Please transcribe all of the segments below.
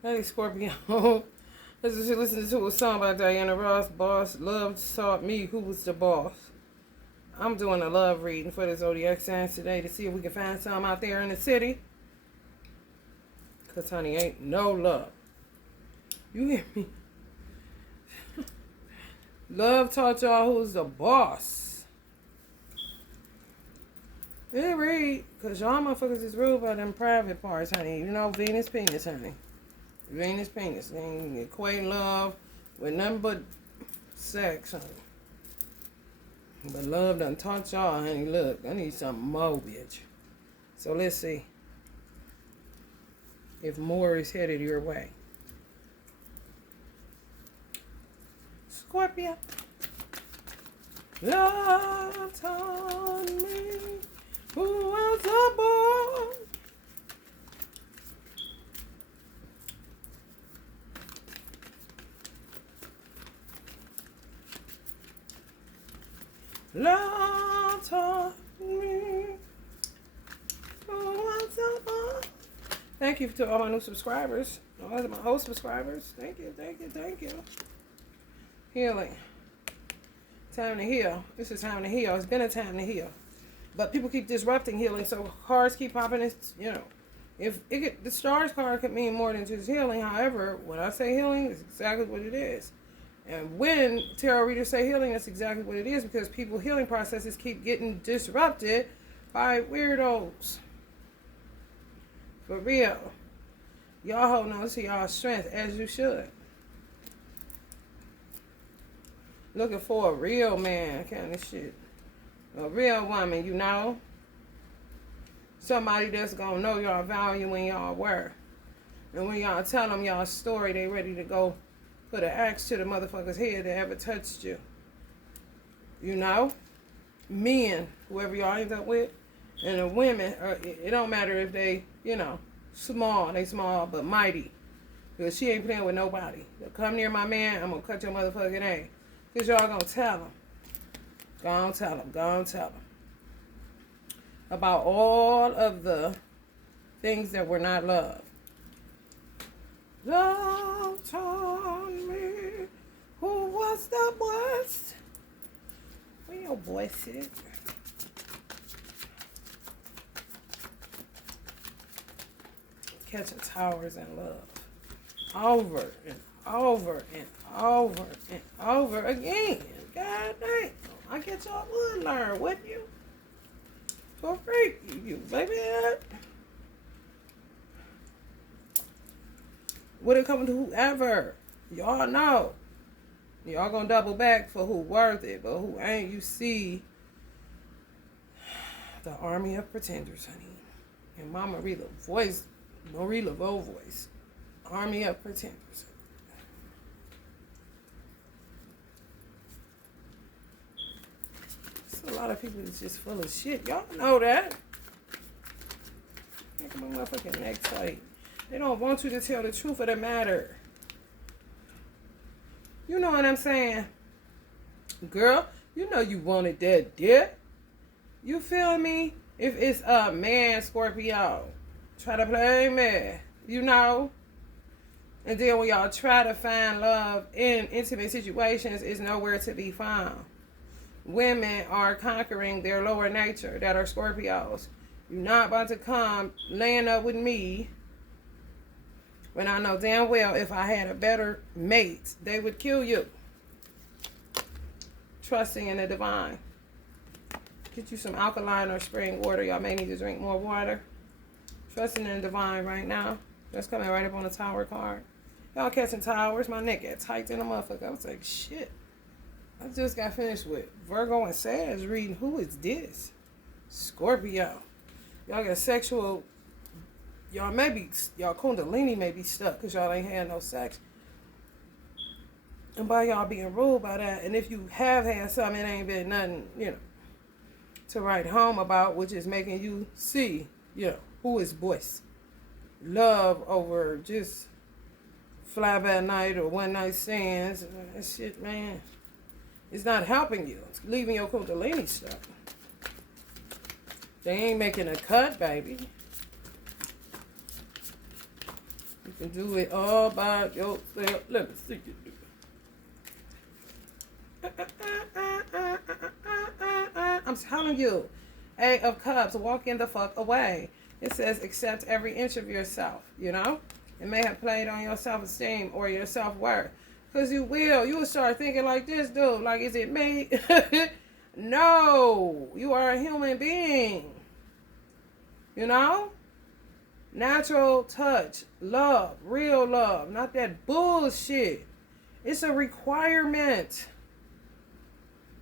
Hey, Scorpio. I was just listening to a song by Diana Ross. Boss Love Sought Me. Who was the boss? I'm doing a love reading for the zodiac signs today to see if we can find some out there in the city. Because, honey, ain't no love. You hear me? Love taught y'all who's the boss. They read. Because y'all motherfuckers is ruled by them private parts, honey. You know, Venus penis, honey. Venus penis. They ain't equate love with nothing but sex, honey. But love done taught y'all, honey. Look, I need something more, bitch. So let's see if more is headed your way. Scorpio. Love taught me who was a boy. Love taught me who was a boy. Thank you to all my new subscribers. All of my old subscribers. Thank you, thank you, thank you. Healing. Time to heal. This is time to heal. It's been a time to heal. But people keep disrupting healing, so cards keep popping. It's, you know, if it could, the stars card could mean more than just healing. However, when I say healing, it's exactly what it is. And when tarot readers say healing, that's exactly what it is, because people's healing processes keep getting disrupted by weirdos. For real. Y'all holding on to y'all strength as you should. Looking for a real man kind of shit. A real woman, you know. Somebody that's gonna know y'all value and y'all worth. And when y'all tell them y'all story, they ready to go put an axe to the motherfucker's head that ever touched you. You know? Men, whoever y'all end up with. And the women, it don't matter if they, you know, small. They small but mighty. Because she ain't playing with nobody. They'll come near my man, I'm gonna cut your motherfucking ass. Because y'all gonna tell them. Go tell them. Go tell them. About all of the things that were not loved. Love taught me who was the worst. Where your boy sit? Catching towers in love. Over and over and over and over again. God dang. I guess y'all would learn, wouldn't you? For free, you baby. Would it come to whoever? Y'all know. Y'all gonna double back for who worth it, but who ain't. You see the army of pretenders, honey. And Mama Marie voice, Marie Laveau voice. Army of pretenders. There's a lot of people that's just full of shit. Y'all know that. Make my motherfucking neck tight. They don't want you to tell the truth of the matter. You know what I'm saying? Girl, you know you wanted that dick. You feel me? If it's a man, Scorpio, try to play me, you know? And then when y'all try to find love in intimate situations, it's nowhere to be found. Women are conquering their lower nature that are Scorpios. You're not about to come laying up with me when I know damn well if I had a better mate, they would kill you. Trusting in the divine. Get you some alkaline or spring water. Y'all may need to drink more water. Trusting in the divine right now. That's coming right up on the tower card. Y'all catching towers. My neck got tight in a motherfucker. I was like, shit. I just got finished with Virgo and Sag reading. Who is this? Scorpio. Y'all got sexual. Y'all Kundalini may be stuck because y'all ain't had no sex. And by y'all being ruled by that, and if you have had something, it ain't been nothing, you know, to write home about, which is making you see, you know, who is boys. Love over just fly by night or one night stands. That shit, man. It's not helping you. It's leaving your Kundalini stuck. They ain't making a cut, baby. You can do it all by yourself. Let me see you do it. I'm telling you. Eight of Cups, walking the fuck away. It says accept every inch of yourself, you know? It may have played on your self-esteem or your self-worth. Because you will start thinking like this, dude. Like, is it me? No. You are a human being. You know? Natural touch, love, real love, not that bullshit. It's a requirement.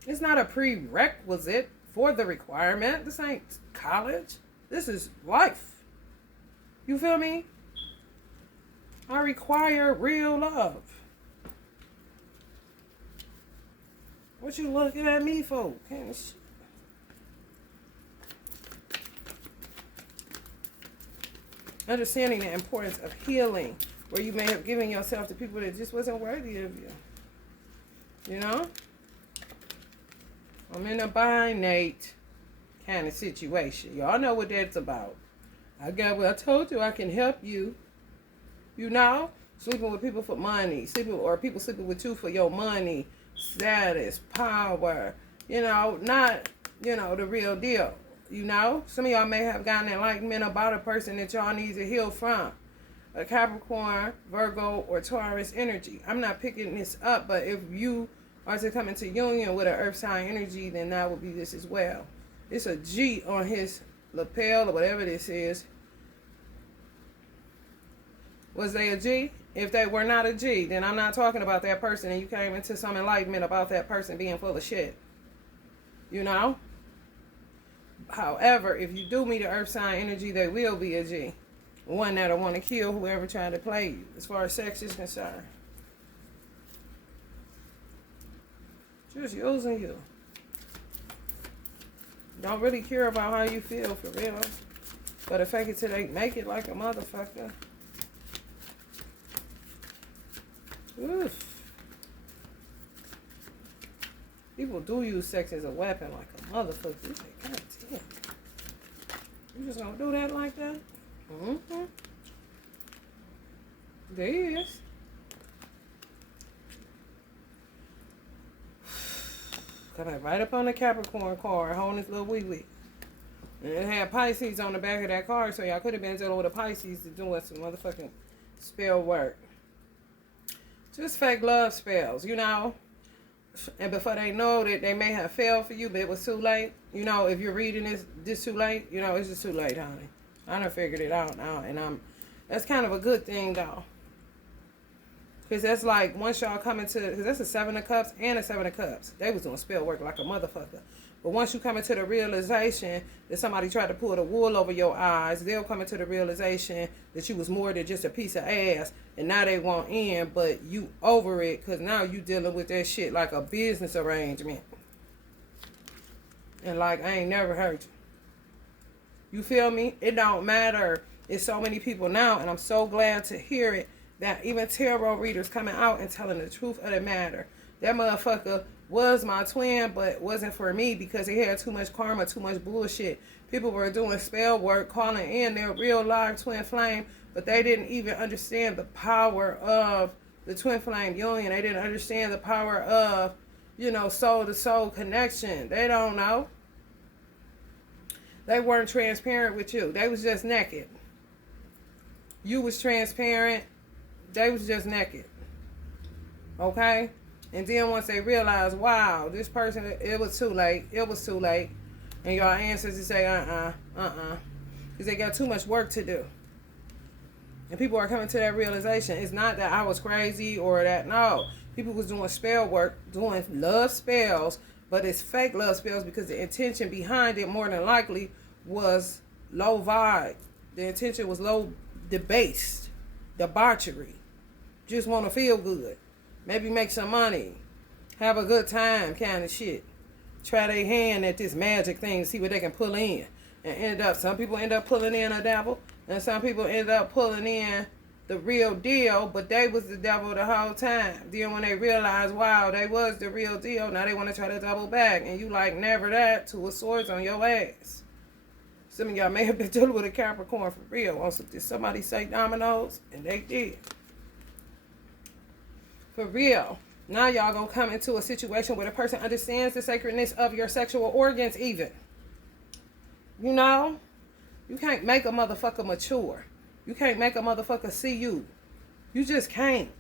It's not a prerequisite for the requirement. This ain't college. This is life. You feel me? I require real love. What you looking at me for? Kind of shit. Understanding the importance of healing, where you may have given yourself to people that just wasn't worthy of you. You know? I'm in a binate kind of situation. Y'all know what that's about. I told you I can help you. You know? Sleeping with people for money. People sleeping with you for your money, status, power. You know, not, the real deal. You know, some of y'all may have gotten enlightenment about a person that y'all need to heal from. A Capricorn, Virgo, or Taurus energy. I'm not picking this up, but if you are to come into union with an earth sign energy, then that would be this as well. It's a G on his lapel or whatever this is. Was they a G? If they were not a G, then I'm not talking about that person and you came into some enlightenment about that person being full of shit. You know? However, if you do meet an earth sign energy, they will be a G. One that'll want to kill whoever tried to play you, as far as sex is concerned. Just using you. Don't really care about how you feel, for real. But if fake it till they make it like a motherfucker. Oof. People do use sex as a weapon like a motherfucker. You say, God damn. You just gonna do that like that? Mm-hmm. There is. Coming right up on the Capricorn card, holding this little wee-wee. And it had Pisces on the back of that card, so y'all could have been dealing with a Pisces to doing some motherfucking spell work. Just fake love spells, you know. And before they know that they may have failed for you, but it was too late. You know, if you're reading this too late, you know, it's just too late, honey. I done figured it out now, and that's kind of a good thing, though. Because that's like, once y'all come into, because that's a 7 of Cups and a 7 of Cups. They was doing spell work like a motherfucker. But once you come into the realization that somebody tried to pull the wool over your eyes, they'll come into the realization that you was more than just a piece of ass. And now they want in, but you over it because now you dealing with that shit like a business arrangement. And like, I ain't never heard you. You feel me? It don't matter. It's so many people now, and I'm so glad to hear it, that even tarot readers coming out and telling the truth of the matter. That motherfucker was my twin, but wasn't for me because he had too much karma, too much bullshit. People were doing spell work, calling in their real live twin flame, but they didn't even understand the power of the twin flame union. They didn't understand the power of, soul-to-soul connection. They don't know. They weren't transparent with you. They was just naked. You was transparent. They was just naked. Okay? And then once they realize, wow, this person, it was too late. It was too late. And your ancestors say, because they got too much work to do. And people are coming to that realization. It's not that I was crazy or that, no. People was doing spell work, doing love spells, but it's fake love spells because the intention behind it more than likely was low vibe. The intention was low debased, debauchery. Just want to feel good. Maybe make some money. Have a good time kind of shit. Try their hand at this magic thing to see what they can pull in. And some people end up pulling in a devil. And some people end up pulling in the real deal. But they was the devil the whole time. Then when they realize, wow, they was the real deal. Now they want to try to double back. And you like, never that. 2 of Swords on your ass. Some of y'all may have been dealing with a Capricorn for real. Also, did somebody say dominoes? And they did. For real. Now y'all gonna come into a situation where the person understands the sacredness of your sexual organs even. You know? You can't make a motherfucker mature. You can't make a motherfucker see you. You just can't.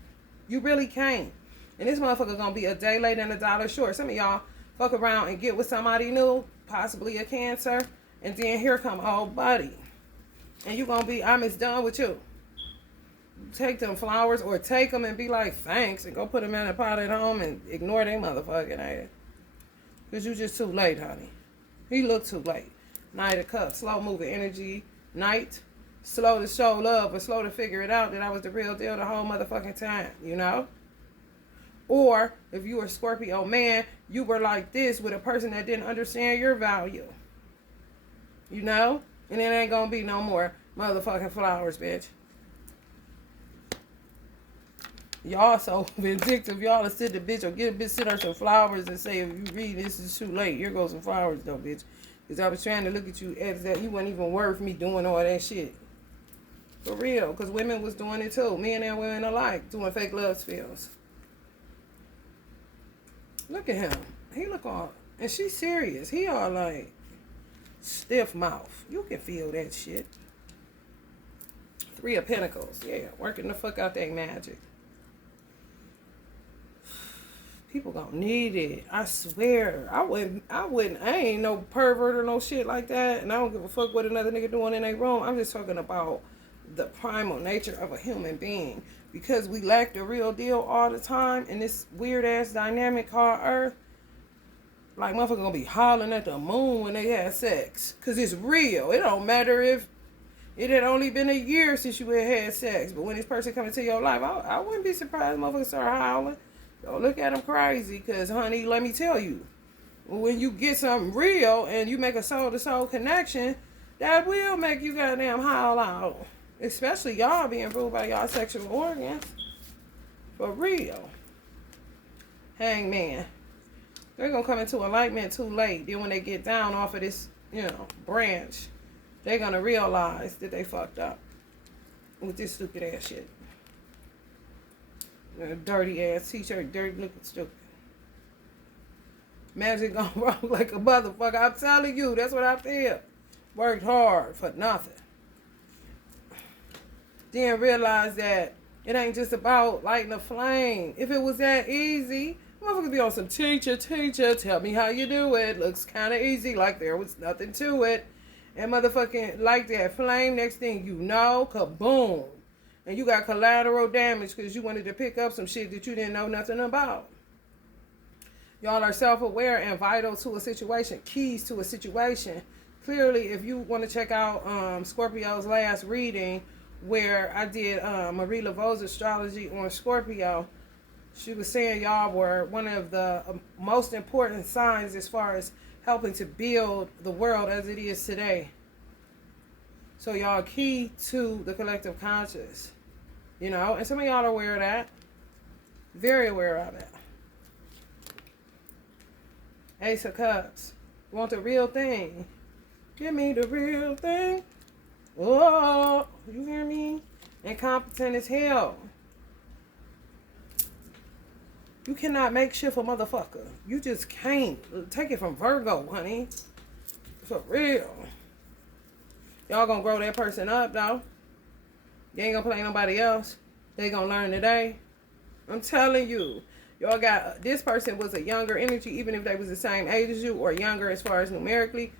You really can't. And this motherfucker gonna be a day late and a dollar short. Some of y'all fuck around and get with somebody new, possibly a Cancer, and then here come old buddy. And you gonna be, I'm as done with you. Take them flowers or take them and be like, thanks, and go put them in a pot at home and ignore their motherfucking ass. Because you just too late, honey. He looked too late. Knight of Cups, slow moving energy. Knight, slow to show love, but slow to figure it out that I was the real deal the whole motherfucking time, you know? Or if you were a Scorpio man, you were like this with a person that didn't understand your value. You know? And it ain't gonna be no more motherfucking flowers, bitch. Y'all so vindictive. Y'all to sit the bitch or get a bitch, sit her some flowers and say, if you read this is too late. Here goes some flowers though, bitch. Because I was trying to look at you as that you wasn't even worth me doing all that shit. For real. Because women was doing it too. Men and women alike. Doing fake love spells. Look at him. He look all, and she's serious. He all like stiff mouth. You can feel that shit. 3 of Pentacles. Yeah, working the fuck out that magic. People gonna need it. I swear. I ain't no pervert or no shit like that. And I don't give a fuck what another nigga doing in their room. I'm just talking about the primal nature of a human being. Because we lack the real deal all the time in this weird ass dynamic called Earth. Like motherfucker gonna be hollering at the moon when they had sex. Cause it's real. It don't matter if it had only been a year since you had sex. But when this person come into your life, I wouldn't be surprised motherfuckers start howling. Don't look at them crazy, because, honey, let me tell you, when you get something real and you make a soul-to-soul connection, that will make you goddamn howl out. Especially y'all being ruled by y'all sexual organs. For real. Hangman. They're going to come into enlightenment too late. Then when they get down off of this, branch, they're going to realize that they fucked up with this stupid ass shit. Dirty ass t-shirt, dirty looking stupid. Magic gone wrong like a motherfucker. I'm telling you, that's what I feel. Worked hard for nothing. Then realize that it ain't just about lighting a flame. If it was that easy, motherfuckers be on some teacher, tell me how you do it. Looks kind of easy, like there was nothing to it. And motherfucking like that flame, next thing you know, kaboom. And you got collateral damage because you wanted to pick up some shit that you didn't know nothing about. Y'all are self-aware and vital to a situation. Keys to a situation. Clearly, if you want to check out Scorpio's last reading, where I did Marie Laveau's astrology on Scorpio, she was saying y'all were one of the most important signs as far as helping to build the world as it is today. So y'all key to the collective conscious. And some of y'all are aware of that. Very aware of it. Ace of Cups. Want the real thing. Give me the real thing. Oh, you hear me? Incompetent as hell. You cannot make shift a motherfucker. You just can't. Take it from Virgo, honey. For real. Y'all gonna grow that person up, though. You ain't gonna play nobody else. They gonna learn today. I'm telling you. Y'all got, this person was a younger energy, even if they was the same age as you or younger as far as numerically.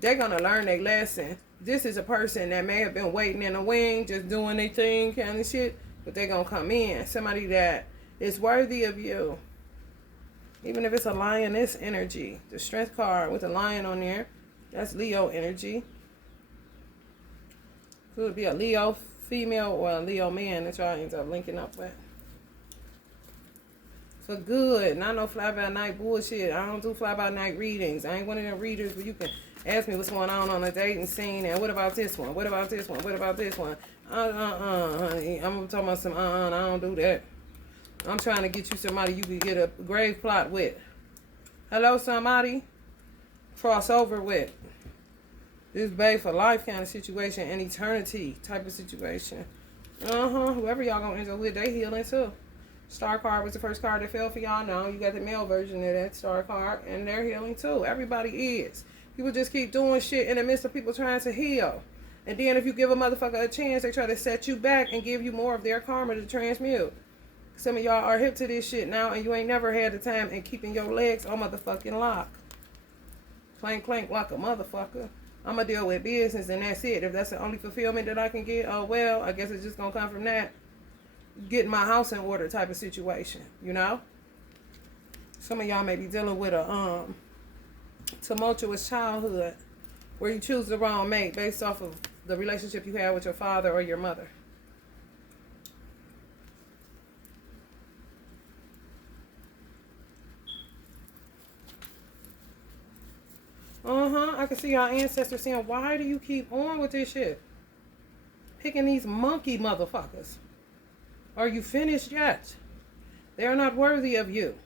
They're gonna learn their lesson. This is a person that may have been waiting in the wing, just doing their thing kind of shit. But they're gonna come in. Somebody that is worthy of you. Even if it's a lioness energy. The strength card with a lion on there. That's Leo energy. Could be a Leo female or a Leo man that y'all end up linking up with. For good. Not no fly-by-night bullshit. I don't do fly-by-night readings. I ain't one of them readers where you can ask me what's going on a dating scene and what about this one? What about this one? What about this one? Honey. I'm talking about some I don't do that. I'm trying to get you somebody you can get a grave plot with. Hello, somebody? Cross over with. This bae for life kind of situation, an eternity type of situation. Whoever y'all gonna end up with, they healing too. Star card was the first card that fell for y'all. Now you got the male version of that star card, and they're healing too. Everybody is. People just keep doing shit in the midst of people trying to heal. And then if you give a motherfucker a chance, they try to set you back and give you more of their karma to transmute. Some of y'all are hip to this shit now, and you ain't never had the time in keeping your legs on motherfucking lock. Clank, clank, like a motherfucker. I'm going to deal with business, and that's it. If that's the only fulfillment that I can get, oh, well, I guess it's just going to come from that. Getting my house in order type of situation, you know? Some of y'all may be dealing with a tumultuous childhood where you choose the wrong mate based off of the relationship you had with your father or your mother. I can see our ancestors saying, why do you keep on with this shit? Picking these monkey motherfuckers. Are you finished yet? They are not worthy of you.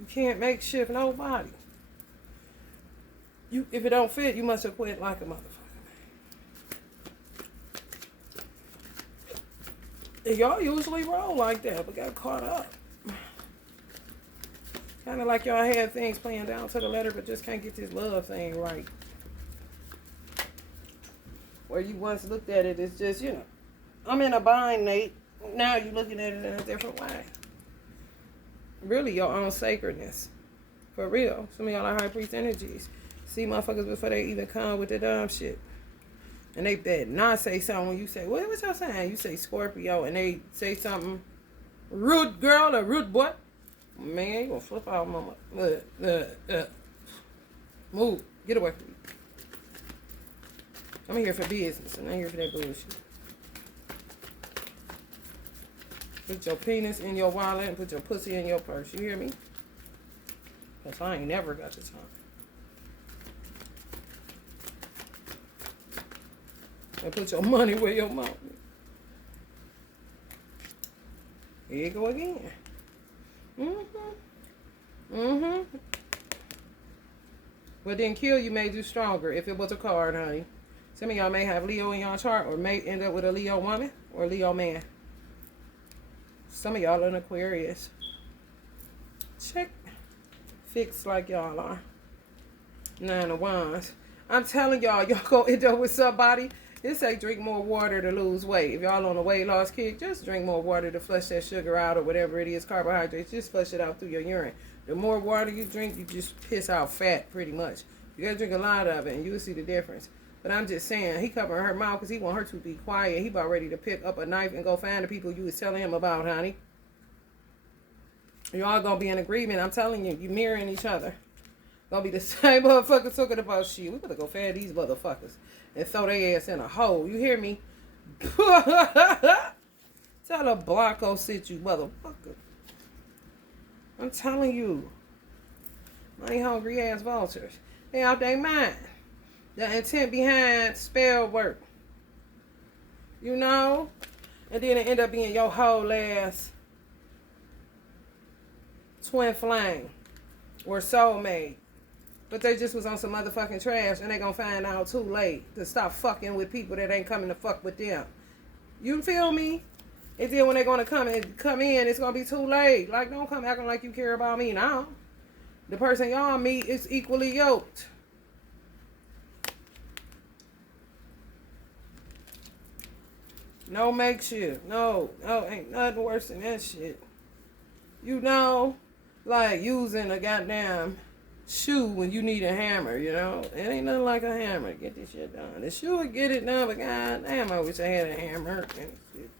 You can't make shift nobody. If it don't fit, you must have quit like a motherfucker. And y'all usually roll like that, but got caught up. Kind of like y'all had things playing down to the letter, but just can't get this love thing right. Where you once looked at it as just, I'm in a bind, Nate. Now you're looking at it in a different way. Really your own sacredness. For real. Some of y'all are high priest energies. See motherfuckers before they even come with the dumb shit. And they bet not say something when you say, what's y'all saying? You say Scorpio and they say something rude girl or rude boy. Man, you gonna flip out, mama. Move. Get away from me. I'm here for business. I'm not here for that bullshit. Put your penis in your wallet and put your pussy in your purse. You hear me? Because I ain't never got the time. And put your money where your mouth is. Here you go again. What didn't kill you made you stronger if it was a card, honey. Some of y'all may have Leo in y'all chart or may end up with a Leo woman or a Leo man. Some of y'all are an Aquarius. Check. Fixed like y'all are. 9 of Wands. I'm telling y'all gonna end up with somebody. It say drink more water to lose weight. If y'all on a weight loss kick, just drink more water to flush that sugar out or whatever it is, carbohydrates. Just flush it out through your urine. The more water you drink, you just piss out fat pretty much. You gotta drink a lot of it and you'll see the difference. But I'm just saying, he covering her mouth because he want her to be quiet. He about ready to pick up a knife and go find the people you was telling him about, honey. Y'all gonna be in agreement. I'm telling you, you mirroring each other. Gonna be the same motherfuckers talking about shit. We gotta go find these motherfuckers and throw their ass in a hole. You hear me? Tell a Blanco sit you, motherfucker. I'm telling you. Money hungry ass vultures. They out their mind. The intent behind spell work. You know? And then it end up being your whole ass twin flame or soulmate. But they just was on some motherfucking trash and they gonna find out too late to stop fucking with people that ain't coming to fuck with them. You feel me? And then when they gonna come in, it's gonna be too late. Like, don't come acting like you care about me now. The person y'all meet is equally yoked. No makeshift. No, ain't nothing worse than that shit. You know, like using a goddamn shoe when you need a hammer, you know? It ain't nothing like a hammer to get this shit done. The shoe would get it done, but goddamn, I wish I had a hammer and shit.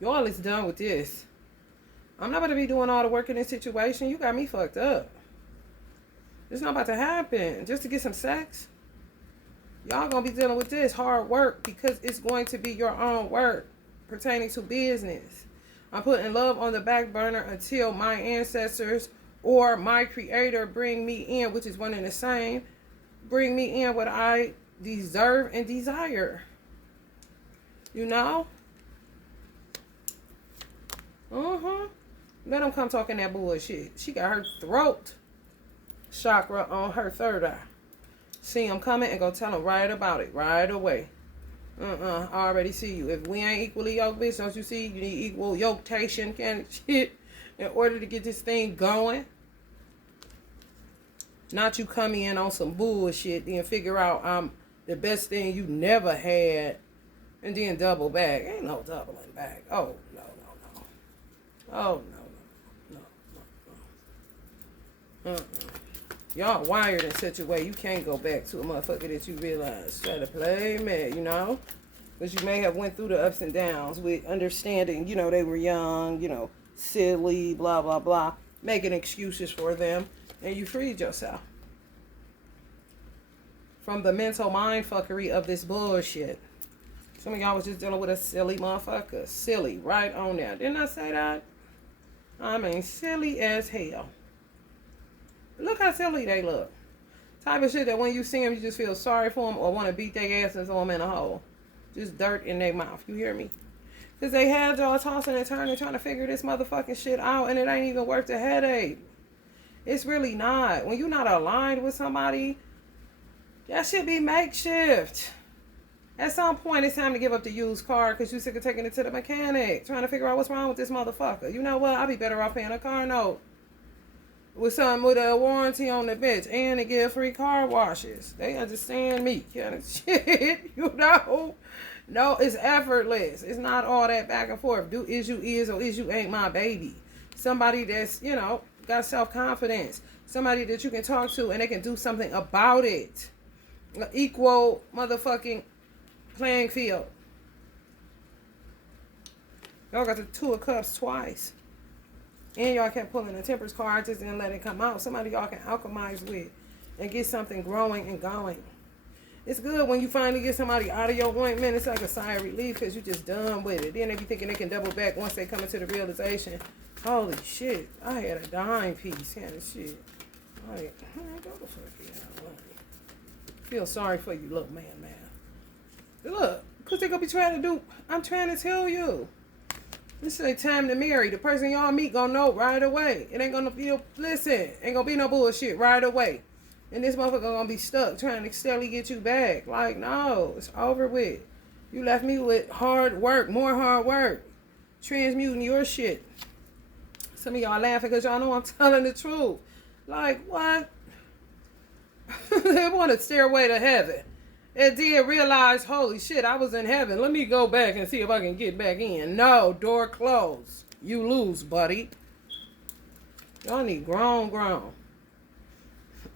Y'all is done with this. I'm not going to be doing all the work in this situation. You got me fucked up. It's not about to happen. Just to get some sex. Y'all going to be dealing with this hard work because it's going to be your own work pertaining to business. I'm putting love on the back burner until my ancestors or my creator bring me in, which is one and the same. Bring me in what I deserve and desire. You know? Let them come talking that bullshit. She got her throat chakra on her third eye. See them coming and go tell them right about it, right away. I already see you. If we ain't equally yoked, bitch, don't you see? You need equal yoketation kind of shit in order to get this thing going. Not you come in on some bullshit and figure out I'm the best thing you never had and then double back. Ain't no doubling back. Oh, no. Oh, no. Y'all wired in such a way you can't go back to a motherfucker that you realize try to play mad, you know? Because you may have went through the ups and downs with understanding, you know, they were young, you know, silly, blah, blah, blah, making excuses for them, and you freed yourself from the mental mind fuckery of this bullshit. Some of y'all was just dealing with a silly motherfucker. Silly, right on there. Didn't I say that? I mean, silly as hell. Look how silly they look. Type of shit that when you see them, you just feel sorry for them or want to beat their ass and throw them in a hole. Just dirt in their mouth. You hear me? Because they had y'all tossing and turning trying to figure this motherfucking shit out, and it ain't even worth the headache. It's really not. When you're not aligned with somebody, that should be makeshift. At some point, it's time to give up the used car because you're sick of taking it to the mechanic, trying to figure out what's wrong with this motherfucker. You know what? I'll be better off paying a car note with something with a warranty on the bitch and to give free car washes. They understand me kind of shit, you know? No, it's effortless. It's not all that back and forth. Do is you is or is you ain't my baby. Somebody that's, you know, got self-confidence. Somebody that you can talk to and they can do something about it. Equal motherfucking playing field. Y'all got the Two of Cups twice. And y'all kept pulling the Temperance card, just didn't let it come out. Somebody y'all can alchemize with and get something growing and going. It's good when you finally get somebody out of your ointment. It's like a sigh of relief because you just done with it. Then they be thinking they can double back once they come into the realization, holy shit, I had a dime piece kind of shit. Like, go the fuck out. Feel sorry for you, little man. Look, because they going to be trying to do, I'm trying to tell you. This is a time to marry. The person y'all meet gonna know right away. It ain't gonna be, listen, ain't gonna be no bullshit right away. And this motherfucker gonna be stuck trying to steadily get you back. Like, no, it's over with. You left me with hard work, more hard work. Transmuting your shit. Some of y'all laughing because y'all know I'm telling the truth. Like, what? They want a stairway to heaven. And then realize, holy shit, I was in heaven. Let me go back and see if I can get back in. No, door closed. You lose, buddy. Y'all need grown.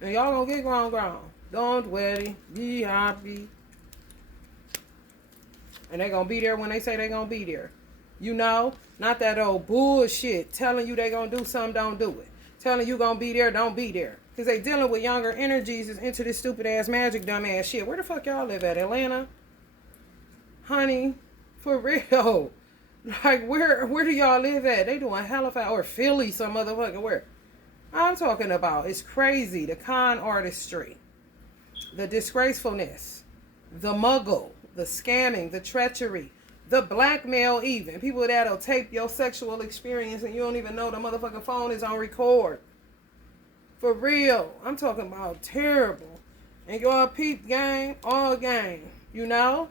And y'all gonna get grown. Don't worry. Be happy. And they gonna be there when they say they gonna be there. You know? Not that old bullshit telling you they gonna do something, don't do it. Telling you gonna be there, don't be there. Because they dealing with younger energies is into this stupid ass magic dumb ass shit. Where the fuck y'all live at? Atlanta? Honey, for real. Like, where do y'all live at? They doing Halifax or Philly, some motherfucker. Where? I'm talking about, it's crazy. The con artistry. The disgracefulness. The muggle. The scamming. The treachery. The blackmail even. People that'll tape your sexual experience and you don't even know the motherfucking phone is on record. For real. I'm talking about terrible. And y'all peep gang, all gang. You know?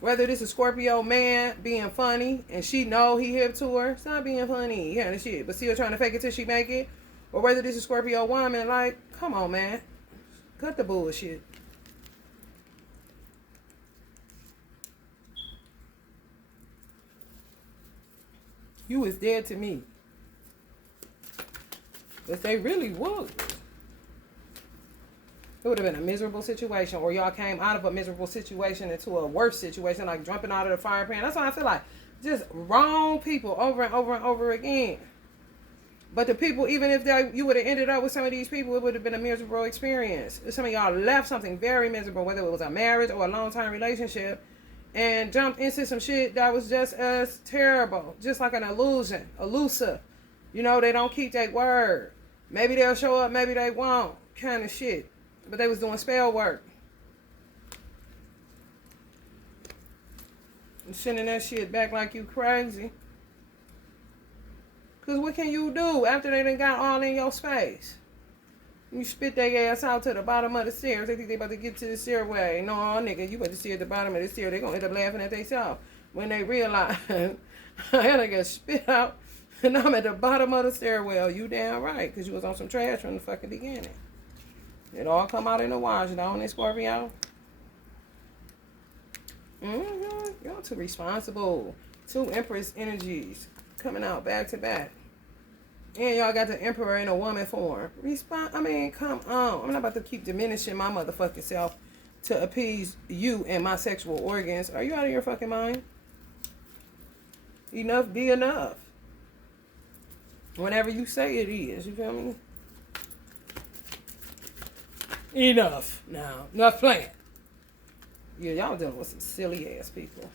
Whether this is Scorpio man being funny and she know he hip to her, it's not being funny kind of shit, but still trying to fake it till she make it. Or whether this is Scorpio woman, like, come on, man. Cut the bullshit. You was dead to me. If they really would. It would have been a miserable situation, or y'all came out of a miserable situation into a worse situation, like jumping out of the fire pan. That's why I feel like just wrong people over and over and over again. But the people, even if you would have ended up with some of these people, it would have been a miserable experience. Some of y'all left something very miserable, whether it was a marriage or a long-time relationship, and jumped into some shit that was just as terrible, just like an elusive. You know, they don't keep their word. Maybe they'll show up, maybe they won't, kind of shit. But they was doing spell work. And sending that shit back like you crazy. Because what can you do after they done got all in your space? You spit their ass out to the bottom of the stairs. They think they about to get to the stairway. No, nigga, you about to see at the bottom of the stairs. They gonna end up laughing at themselves when they realize I had to get spit out and I'm at the bottom of the stairwell. You damn right, because you was on some trash from the fucking beginning. It all come out in the wash, don't it, Scorpio? Y'all too responsible. Two Empress energies coming out back to back. And y'all got the Emperor in a woman form. I mean, come on. I'm not about to keep diminishing my motherfucking self to appease you and my sexual organs. Are you out of your fucking mind? Enough be enough. Whenever you say it is, you feel me? Enough now. Enough playing. Yeah, y'all dealing with some silly ass people.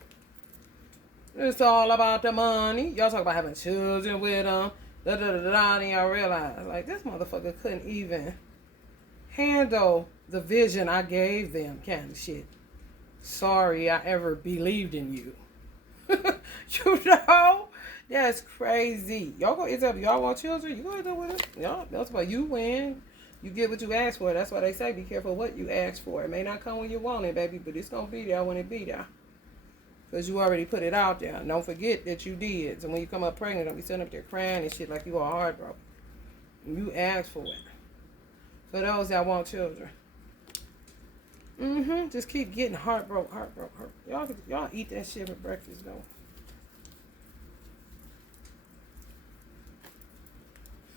It's all about the money. Y'all talk about having children with them. And y'all realize, like, this motherfucker couldn't even handle the vision I gave them, kind of shit. Sorry I ever believed in you. You know? That's crazy. Y'all go end up, y'all want children? You go end up with it. Y'all, that's why you win. You get what you ask for. That's why they say be careful what you ask for. It may not come when you want it, baby, but it's going to be there when it be there. Because you already put it out there. Don't forget that you did. So when you come up pregnant, don't be sitting up there crying and shit like you are heartbroken. You asked for it. For those that want children. Just keep getting heartbroken. Y'all eat that shit for breakfast, though.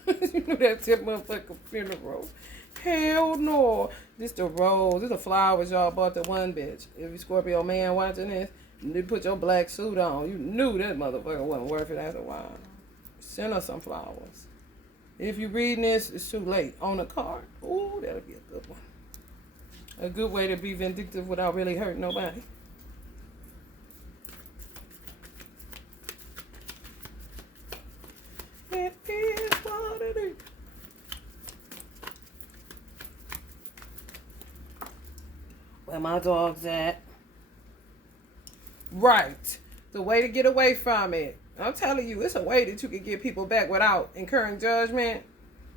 You know that tip motherfucking funeral. Hell no. This the rose. This the flowers y'all bought the one bitch. If you Scorpio man watching this, you put your black suit on. You knew that motherfucker wasn't worth it after a while. Send her some flowers. If you reading this, it's too late. On a card. Ooh, that'll be a good one. A good way to be vindictive without really hurting nobody. It is what it is. Where my dog's at? Right. The way to get away from it. I'm telling you, it's a way that you can get people back without incurring judgment.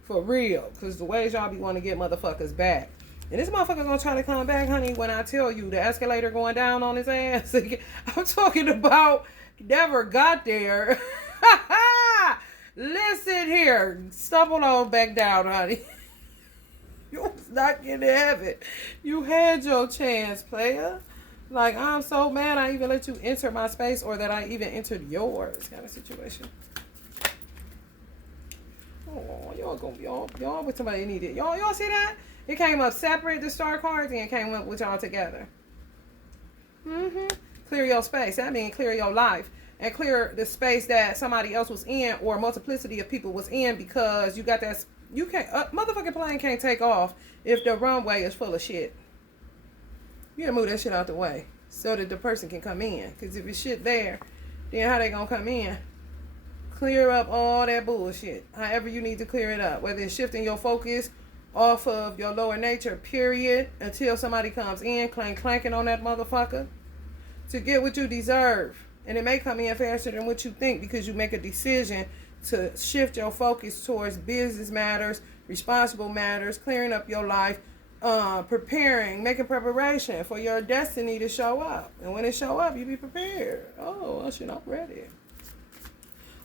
For real. Because the ways y'all be wanting to get motherfuckers back. And this motherfucker gonna try to come back, honey, when I tell you the escalator going down on his ass. I'm talking about never got there. Listen here. Stumble on back down, honey. You was not getting to heaven. You had your chance, player. Like, I'm so mad I even let you enter my space or that I even entered yours kind of situation. Oh, y'all gonna be y'all with somebody needed. Y'all see that? It came up separate, the star cards, and it came up with y'all together. Clear your space. That means clear your life. And clear the space that somebody else was in or a multiplicity of people was in because you got that. You can't, motherfucking plane can't take off if the runway is full of shit. You gotta move that shit out the way so that the person can come in. Because if it's shit there, then how they gonna come in? Clear up all that bullshit. However you need to clear it up. Whether it's shifting your focus off of your lower nature, period, until somebody comes in, clanking on that motherfucker to get what you deserve. And it may come in faster than what you think because you make a decision to shift your focus towards business matters, responsible matters, clearing up your life, preparing, making preparation for your destiny to show up. And when it show up, you be prepared. Oh, well, shit, I'm ready.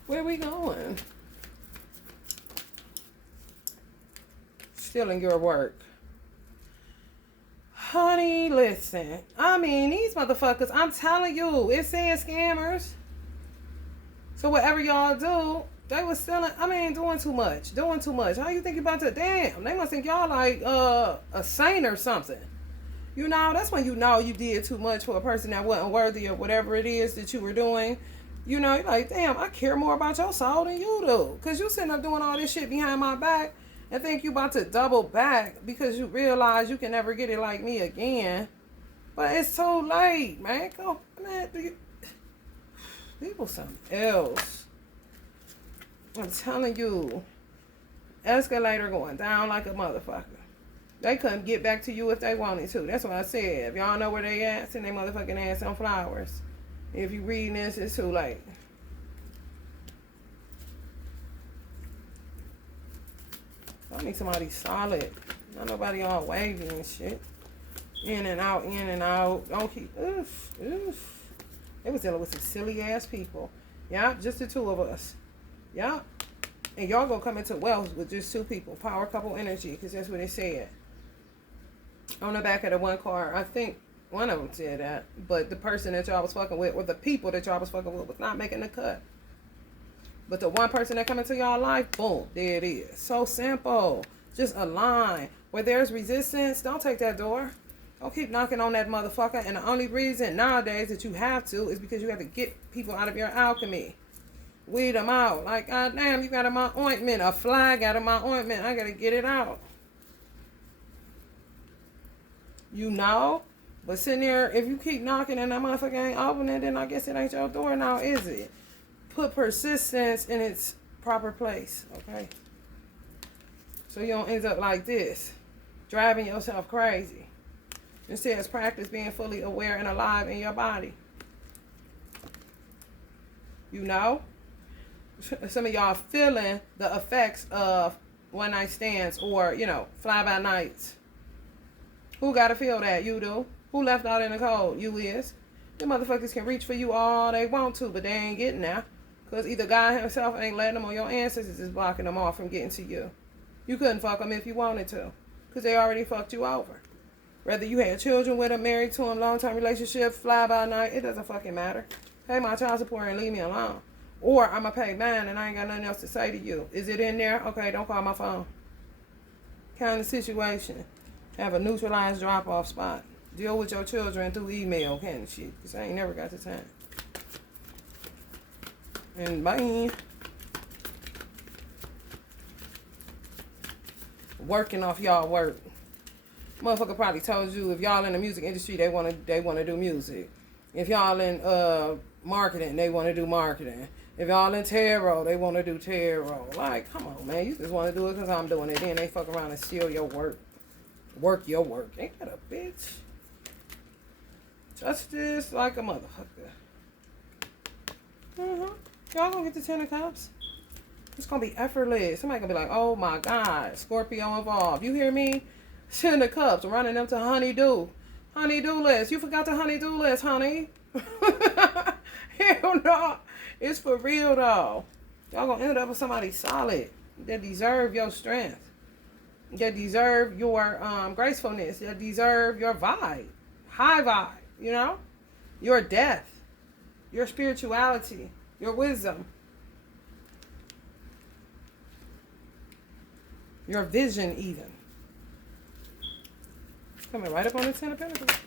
Where we going? Still in your work. Honey, listen. I mean, these motherfuckers, I'm telling you, it's saying scammers. So whatever y'all do, they was selling, doing too much. How you think you about to, damn, they must think y'all like a saint or something. You know, that's when you know you did too much for a person that wasn't worthy of whatever it is that you were doing. You know, you're like, damn, I care more about your soul than you do. Because you sitting up doing all this shit behind my back and think you about to double back because you realize you can never get it like me again. But it's too late, man. Go, man, people something else. I'm telling you, escalator going down like a motherfucker. They couldn't get back to you if they wanted to. That's what I said. If y'all know where they at, send they motherfucking ass on flowers. If you reading this, it's too late. I need somebody solid. Not nobody all wavy and shit. In and out, in and out. Don't keep, oof, oof. They was dealing with some silly ass people. Yeah, just the two of us. Yeah. And y'all gonna come into wealth with just two people. Power couple energy, because that's what it said. On the back of the one card, I think one of them said that. But the person that y'all was fucking with, or the people that y'all was fucking with, was not making the cut. But the one person that come into y'all life, boom, there it is. So simple. Just align. Where there's resistance, don't take that door. Don't keep knocking on that motherfucker. And the only reason nowadays that you have to is because you have to get people out of your alchemy. Weed them out. Like, God damn, you got in my ointment. A fly got in my ointment. I got to get it out. You know? But sitting there, if you keep knocking and that motherfucker ain't opening, then I guess it ain't your door now, is it? Put persistence in its proper place, okay? So you don't end up like this, driving yourself crazy. Instead, practice being fully aware and alive in your body. You know? Some of y'all feeling the effects of one night stands or, you know, fly-by-nights. Who got to feel that? You do. Who left out in the cold? You is. The motherfuckers can reach for you all they want to, but they ain't getting there. Because either God himself ain't letting them or your ancestors is blocking them off from getting to you. You couldn't fuck them if you wanted to. Because they already fucked you over. Whether you had children with them, married to them, long-term relationship, fly-by-night, it doesn't fucking matter. Pay my child support and leave me alone. Or I'm going to pay mine and I ain't got nothing else to say to you. Is it in there? Okay, don't call my phone. Kind of situation. Have a neutralized drop-off spot. Deal with your children through email kind of shit. Because I ain't never got the time. And bye. Working off y'all work. Motherfucker probably told you if y'all in the music industry, they wanna do music. If y'all in marketing, they wanna do marketing. If y'all in tarot, they wanna do tarot. Like, come on, man, you just wanna do it because I'm doing it. Then they fuck around and steal your work. Work your work. Ain't that a bitch? Justice like a motherfucker. Y'all gonna get the 10 of Cups. It's gonna be effortless. Somebody gonna be like, oh my God, Scorpio involved. You hear me? 10 of Cups, running them to honeydew. Honeydew list. You forgot the honeydew list, honey. Hell no. It's for real though. Y'all gonna end up with somebody solid that deserve your strength. That deserve your gracefulness. That deserve your vibe. High vibe, you know? Your depth. Your spirituality. Your wisdom. Your vision even. Coming right up on the 10 of Pentacles.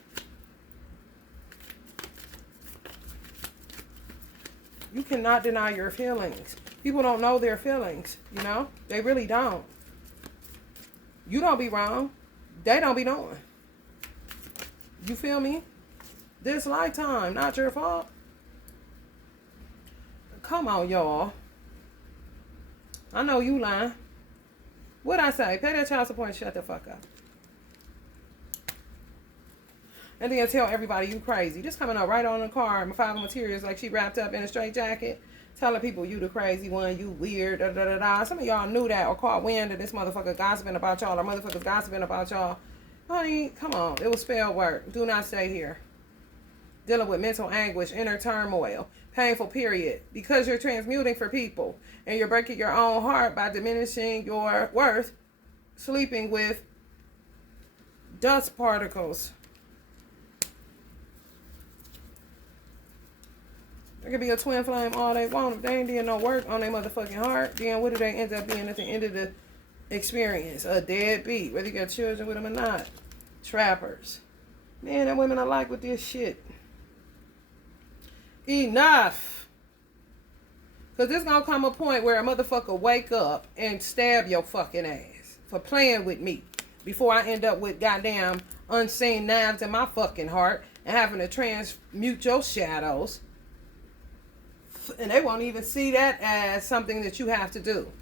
You cannot deny your feelings. People don't know their feelings, you know? They really don't. You don't be wrong. They don't be knowing. You feel me? This lifetime, not your fault. Come on, y'all. I know you lying. What'd I say? Pay that child support and shut the fuck up. And then tell everybody you crazy. Just coming up right on the card. My Five of Materials, like she wrapped up in a straight jacket. Telling people you the crazy one, you weird, da da da da. Some of y'all knew that or caught wind of this motherfucker gossiping about y'all or motherfuckers gossiping about y'all. Honey, come on. It was spell work. Do not stay here. Dealing with mental anguish, inner turmoil, painful period. Because you're transmuting for people and you're breaking your own heart by diminishing your worth, sleeping with dust particles. There could be a twin flame all they want. If they ain't doing no work on their motherfucking heart, then what do they end up being at the end of the experience? A deadbeat, whether you got children with them or not. Trappers. Man, that women I like with this shit. Enough. Because there's going to come a point where a motherfucker wake up and stab your fucking ass for playing with me before I end up with goddamn unseen knives in my fucking heart and having to transmute your shadows. And they won't even see that as something that you have to do.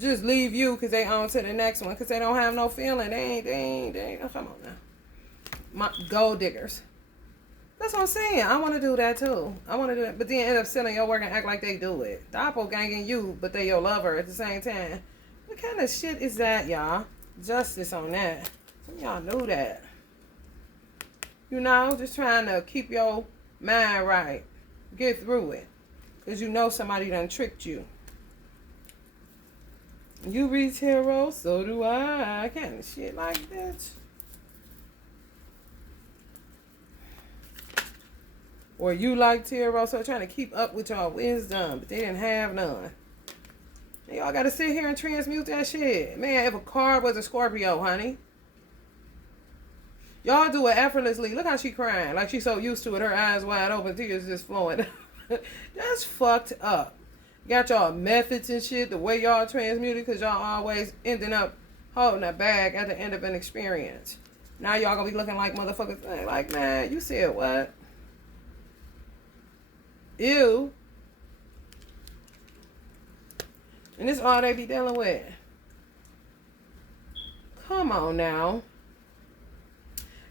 Just leave you because they on to the next one because they don't have no feeling. They ain't. Oh, come on now. My gold diggers. That's what I'm saying. I want to do that too. I want to do it, but then end up selling your work and act like they do it. Doppelganging you, but they your lover at the same time. What kind of shit is that, y'all? Justice on that. Some of y'all knew that. You know, just trying to keep your mind right. Get through it. Because you know somebody done tricked you. You read tarot, so do I. Kind of shit like that. Or you like tarot, so trying to keep up with y'all wisdom, but they didn't have none. And y'all got to sit here and transmute that shit. Man, if a card was a Scorpio, honey. Y'all do it effortlessly. Look how she crying. Like she's so used to it. Her eyes wide open, tears just flowing. That's fucked up. Got y'all methods and shit, the way y'all transmute it, because y'all always ending up holding a bag at the end of an experience. Now y'all gonna be looking like motherfuckers. Like, man, you said what? Ew. And this all they be dealing with. Come on now.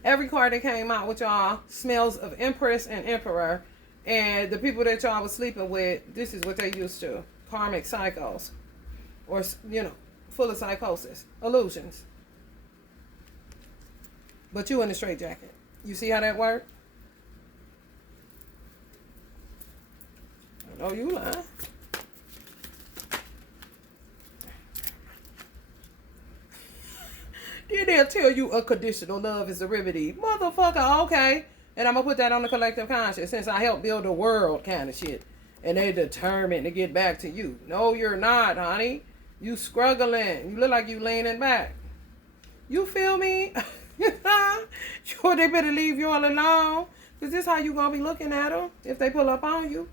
Every card that came out with y'all smells of Empress and Emperor. And the people that y'all was sleeping with, this is what they used to. Karmic cycles. Or, you know, full of psychosis. Illusions. But you in a straitjacket. You see how that worked? Oh, you lying. Then they'll tell you unconditional love is the remedy. Motherfucker, okay. And I'm going to put that on the collective conscious since I helped build the world kind of shit. And they're determined to get back to you. No, you're not, honey. You struggling. You look like you leaning back. You feel me? Sure, they better leave you all alone. Because this is how you going to be looking at them if they pull up on you.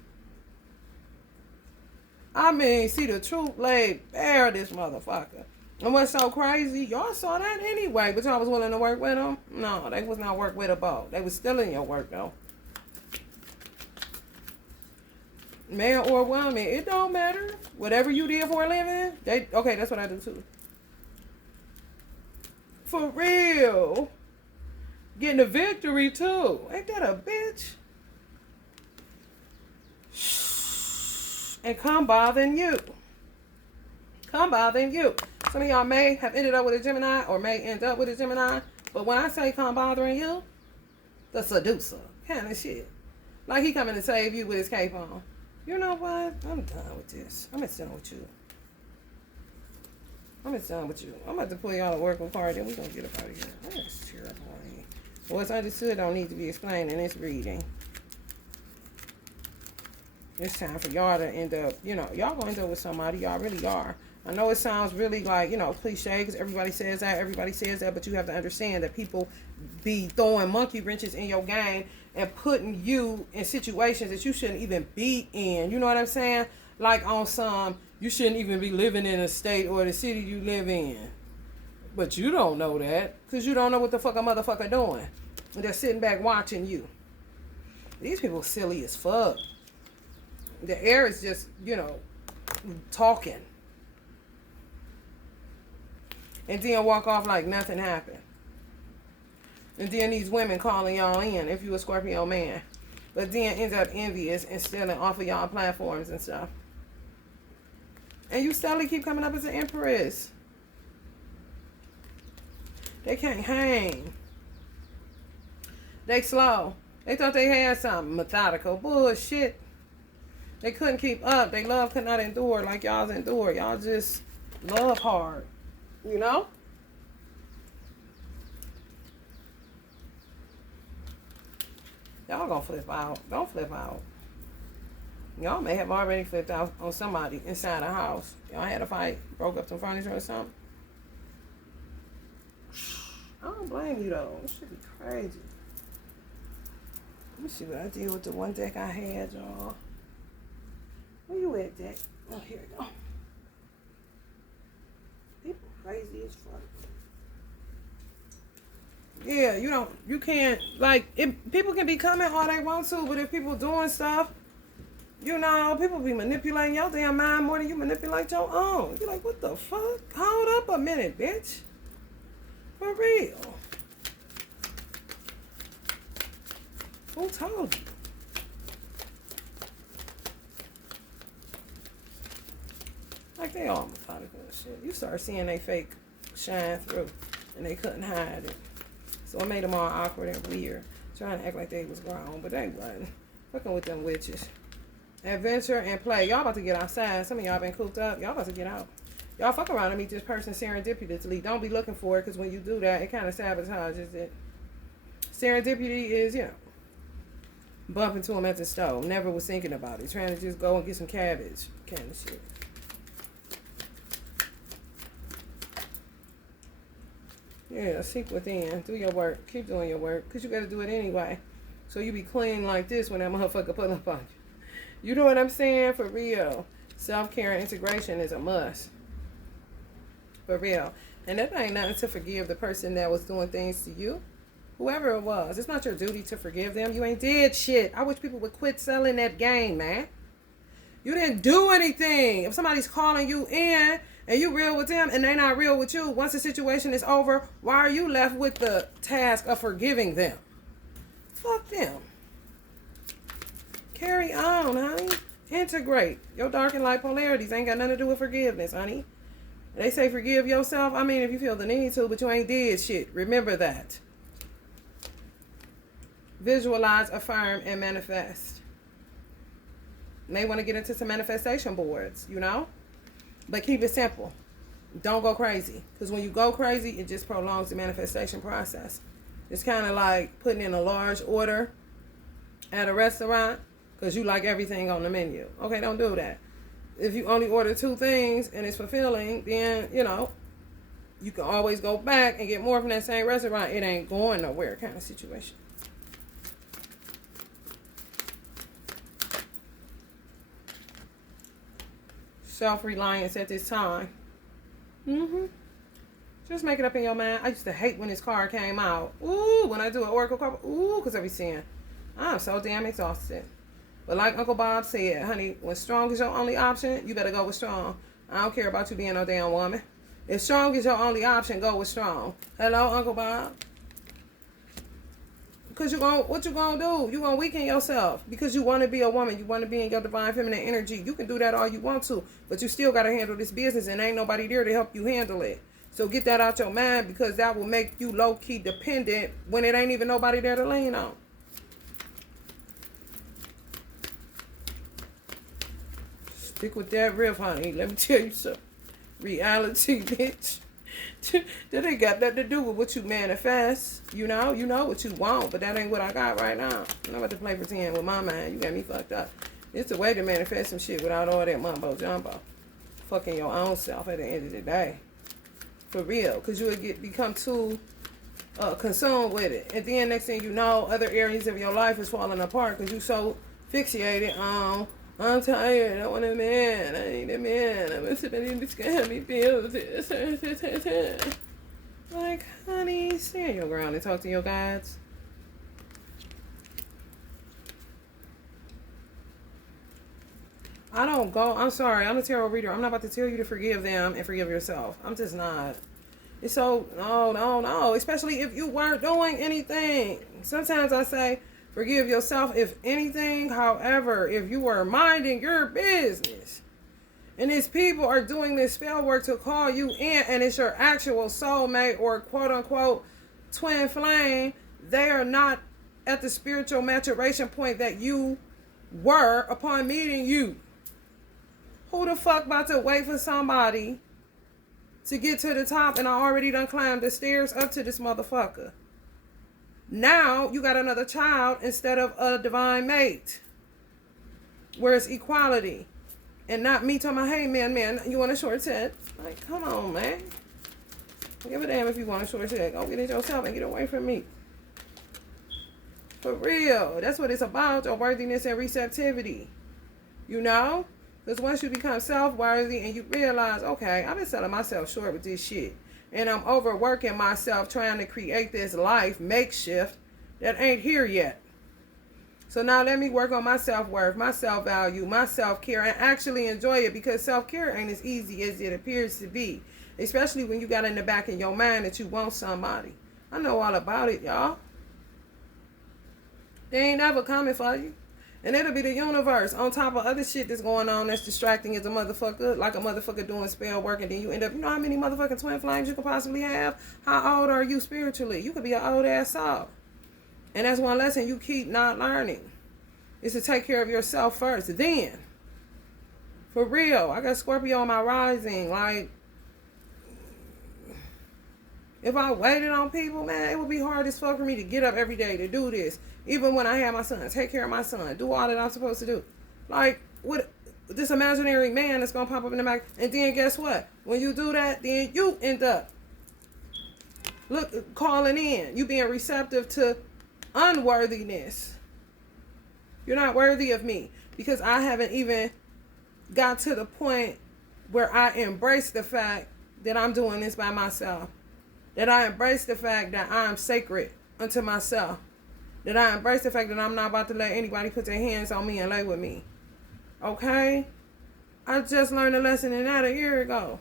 I mean, see the truth laid bare, this motherfucker. And what's so crazy, y'all saw that anyway, but y'all was willing to work with them? No, they was not work with a boat. They was still in your work, though. Man or woman, it don't matter. Whatever you did for a living, okay, that's what I do too. For real. Getting a victory too. Ain't that a bitch? And come bothering you. Come bothering you. Some of y'all may have ended up with a Gemini or may end up with a Gemini. But when I say come bothering you, the seducer kind of shit. Like he coming to save you with his cape on. You know what? I'm done with this. I'm done with you. I'm done with you. I'm about to pull y'all a working card and we're going to get up out of here. That's terrible. What's understood don't need to be explained in this reading. It's time for y'all to end up, you know, y'all gonna end up with somebody. Y'all really are. I know it sounds really like, you know, cliche because everybody says that, but you have to understand that people be throwing monkey wrenches in your game and putting you in situations that you shouldn't even be in. You know what I'm saying? Like on some, you shouldn't even be living in a state or the city you live in. But you don't know that because you don't know what the fuck a motherfucker doing. And they're sitting back watching you. These people silly as fuck. The air is just, you know, talking. And then walk off like nothing happened. And then these women calling y'all in if you a Scorpio man. But then ends up envious and stealing off of y'all platforms and stuff. And you steadily keep coming up as an empress. They can't hang. They slow. They thought they had something methodical. Bullshit. They couldn't keep up. They love could not endure like y'all's endure. Y'all just love hard. You know? Y'all gonna flip out. Don't flip out. Y'all may have already flipped out on somebody inside a house. Y'all had a fight, broke up some furniture or something. I don't blame you though. It should be crazy. Let me see what I did with the one deck I had, y'all. Where you at, deck? Oh, here we go. People crazy as fuck. Yeah, you can't, like, people can be coming all they want to, but if people doing stuff, you know, people be manipulating your damn mind more than you manipulate your own. You're like, what the fuck? Hold up a minute, bitch. For real. Who told you? Like, they all methodical and shit. You start seeing they fake shine through, and they couldn't hide it. So it made them all awkward and weird, trying to act like they was grown, but they wasn't. Fucking with them witches. Adventure and play. Y'all about to get outside. Some of y'all been cooped up. Y'all about to get out. Y'all fuck around and meet this person serendipitously. Don't be looking for it, because when you do that, it kind of sabotages it. Serendipity is, bump into them at the stove. Never was thinking about it. Trying to just go and get some cabbage kind of shit. Yeah, seek within. Do your work. Keep doing your work, because you got to do it anyway. So you be clean like this when that motherfucker pull up on you. You know what I'm saying? For real. Self-care and integration is a must. For real. And that ain't nothing to forgive the person that was doing things to you. Whoever it was. It's not your duty to forgive them. You ain't did shit. I wish people would quit selling that game, man. You didn't do anything. If somebody's calling you in and you real with them and they not real with you, once the situation is over, why are you left with the task of forgiving them? Fuck them. Carry on, honey. Integrate. Your dark and light polarities ain't got nothing to do with forgiveness, honey. They say forgive yourself. I mean, if you feel the need to, but you ain't did shit. Remember that. Visualize, affirm, and manifest. May want to get into some manifestation boards, But keep it simple. Don't go crazy. Because when you go crazy, it just prolongs the manifestation process. It's kind of like putting in a large order at a restaurant because you like everything on the menu. Okay, don't do that. If you only order 2 things and it's fulfilling, then, you can always go back and get more from that same restaurant. It ain't going nowhere kind of situation. Self-reliance at this time. Just make it up in your mind. I used to hate when this card came out. Ooh, when I do an oracle card. Ooh, because I be saying, I'm so damn exhausted. But like Uncle Bob said, honey, when strong is your only option, you better go with strong. I don't care about you being no damn woman. If strong is your only option, go with strong. Hello, Uncle Bob? Because what you gonna do? You gonna weaken yourself because you want to be a woman. You want to be in your divine feminine energy. You can do that all you want to, but you still got to handle this business and ain't nobody there to help you handle it. So get that out your mind because that will make you low-key dependent when it ain't even nobody there to lean on. Stick with that riff, honey. Let me tell you something. Reality, bitch. That ain't got nothing to do with what you manifest. You know what you want, but that ain't what I got right now. I'm not about to play pretend with my mind. You got me fucked up. It's a way to manifest some shit without all that mumbo jumbo. Fucking your own self at the end of the day. For real. Because you would become too consumed with it. And then next thing you know, other areas of your life is falling apart because you so fixated on, I'm tired, I want a man, I need a man, I'm somebody that's gonna help me build this. Like, honey, stand your ground and talk to your guides. I'm sorry, I'm a tarot reader. I'm not about to tell you to forgive them and forgive yourself. I'm just not. It's so, no. Especially if you weren't doing anything. Sometimes I say, forgive yourself if anything. However, if you were minding your business and these people are doing this spell work to call you in and it's your actual soulmate or quote unquote twin flame, they are not at the spiritual maturation point that you were upon meeting you. Who the fuck about to wait for somebody to get to the top and I already done climbed the stairs up to this motherfucker? Now you got another child instead of a divine mate. Where it's equality. And not me talking about, hey man, you want a short set? Like, come on, man. Give a damn if you want a short set. Go get it yourself and get away from me. For real. That's what it's about, your worthiness and receptivity. Because once you become self-worthy and you realize, okay, I've been selling myself short with this shit. And I'm overworking myself trying to create this life makeshift that ain't here yet. So now let me work on my self-worth, my self-value, my self-care, and actually enjoy it because self-care ain't as easy as it appears to be. Especially when you got in the back of your mind that you want somebody. I know all about it, y'all. They ain't never coming for you. And it'll be the universe on top of other shit that's going on that's distracting as a motherfucker, like a motherfucker doing spell work, and then you end up, you know how many motherfucking twin flames you could possibly have? How old are you spiritually? You could be an old ass soul. And that's one lesson you keep not learning, is to take care of yourself first. Then, for real, I got Scorpio on my rising. Like, if I waited on people, man, it would be hard as fuck for me to get up every day to do this. Even when I have my son, take care of my son, do all that I'm supposed to do. Like, what this imaginary man that's gonna pop up in the back, and then guess what? When you do that, then you end up calling in. You being receptive to unworthiness. You're not worthy of me, because I haven't even got to the point where I embrace the fact that I'm doing this by myself. That I embrace the fact that I am sacred unto myself. That I embrace the fact that I'm not about to let anybody put their hands on me and lay with me. Okay? I just learned a lesson in that a year ago.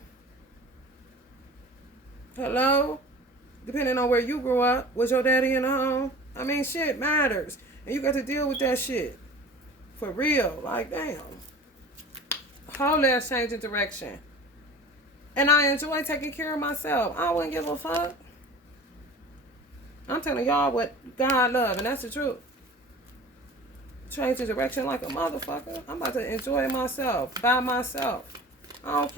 Hello? Depending on where you grew up, was your daddy in the home? I mean, shit matters. And you got to deal with that shit. For real. Like, damn. Whole ass change of direction. And I enjoy taking care of myself. I wouldn't give a fuck. I'm telling y'all what God love, and that's the truth. Change the direction like a motherfucker. I'm about to enjoy myself by myself. I don't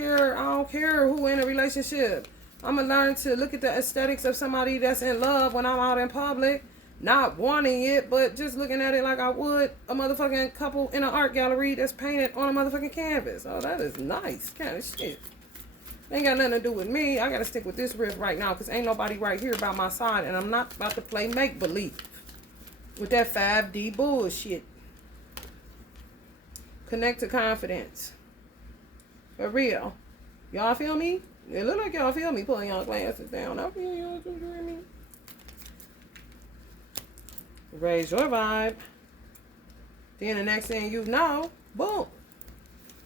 care who in a relationship. I'm gonna learn to look at the aesthetics of somebody that's in love when I'm out in public, not wanting it, but just looking at it like I would a motherfucking couple in an art gallery that's painted on a motherfucking canvas. Oh, that is nice kind of shit. Ain't got nothing to do with me. I gotta stick with this riff right now, because ain't nobody right here by my side, and I'm not about to play make-believe with that 5D bullshit. Connect to confidence. For real. Y'all feel me? It look like y'all feel me pulling y'all glasses down. I feel y'all do hear me. Raise your vibe. Then the next thing you know, boom.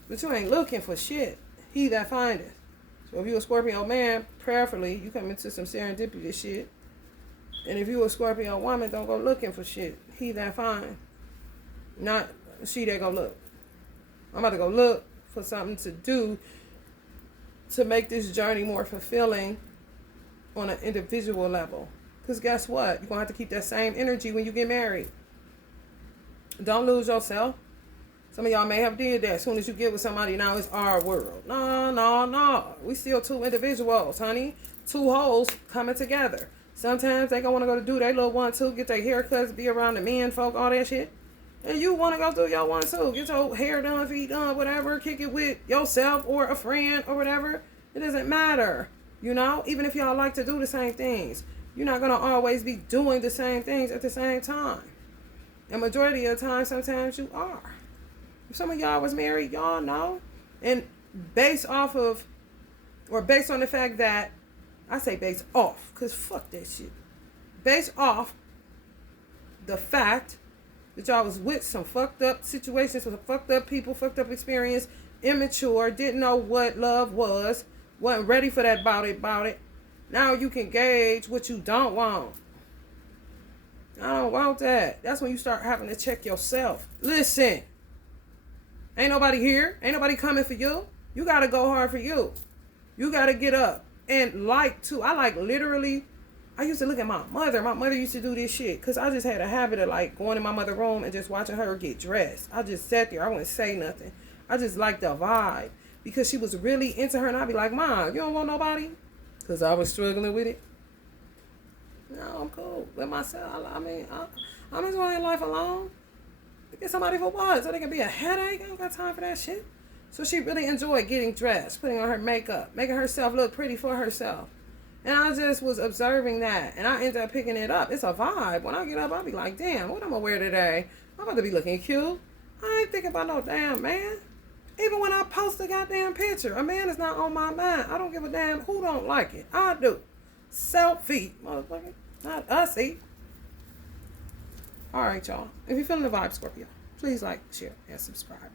But you ain't looking for shit. He that findeth. So if you a Scorpio man, prayerfully, you come into some serendipity shit. And if you a Scorpio woman, don't go looking for shit. He that find. Not she that go look. I'm about to go look for something to do to make this journey more fulfilling on an individual level. Because guess what? You're going to have to keep that same energy when you get married. Don't lose yourself. Some of y'all may have did that. As soon as you get with somebody, now it's our world. No. We still two individuals, honey. Two hoes coming together. Sometimes they gonna want to go to do their little 1-2, get their haircuts, be around the men folk, all that shit. And you want to go do your 1-2, get your hair done, feet done, whatever. Kick it with yourself or a friend or whatever. It doesn't matter. You know, even if y'all like to do the same things, you're not gonna always be doing the same things at the same time. And majority of the time, sometimes you are. If some of y'all was married, y'all know. And based on the fact that, I say based off, because fuck that shit. Based off the fact that y'all was with some fucked up situations, with fucked up people, fucked up experience, immature, didn't know what love was, wasn't ready for that about it. Now you can gauge what you don't want. I don't want that. That's when you start having to check yourself. Listen. Ain't nobody here. Ain't nobody coming for you. You got to go hard for you. You got to get up. And literally, I used to look at my mother. My mother used to do this shit. Because I just had a habit of going in my mother's room and just watching her get dressed. I just sat there. I wouldn't say nothing. I just liked the vibe. Because she was really into her. And I'd be like, Mom, you don't want nobody? Because I was struggling with it. No, I'm cool with myself. I'm enjoying life alone. Get somebody for what? So they can be a headache? I don't got time for that shit. So she really enjoyed getting dressed, putting on her makeup, making herself look pretty for herself. And I just was observing that. And I ended up picking it up. It's a vibe. When I get up, I'll be like, damn, what I'm going to wear today? I'm about to be looking cute. I ain't thinking about no damn man. Even when I post a goddamn picture, a man is not on my mind. I don't give a damn who don't like it. I do. Selfie, motherfucker. Not us-y. All right, y'all. If you're feeling the vibe, Scorpio, please like, share, and subscribe.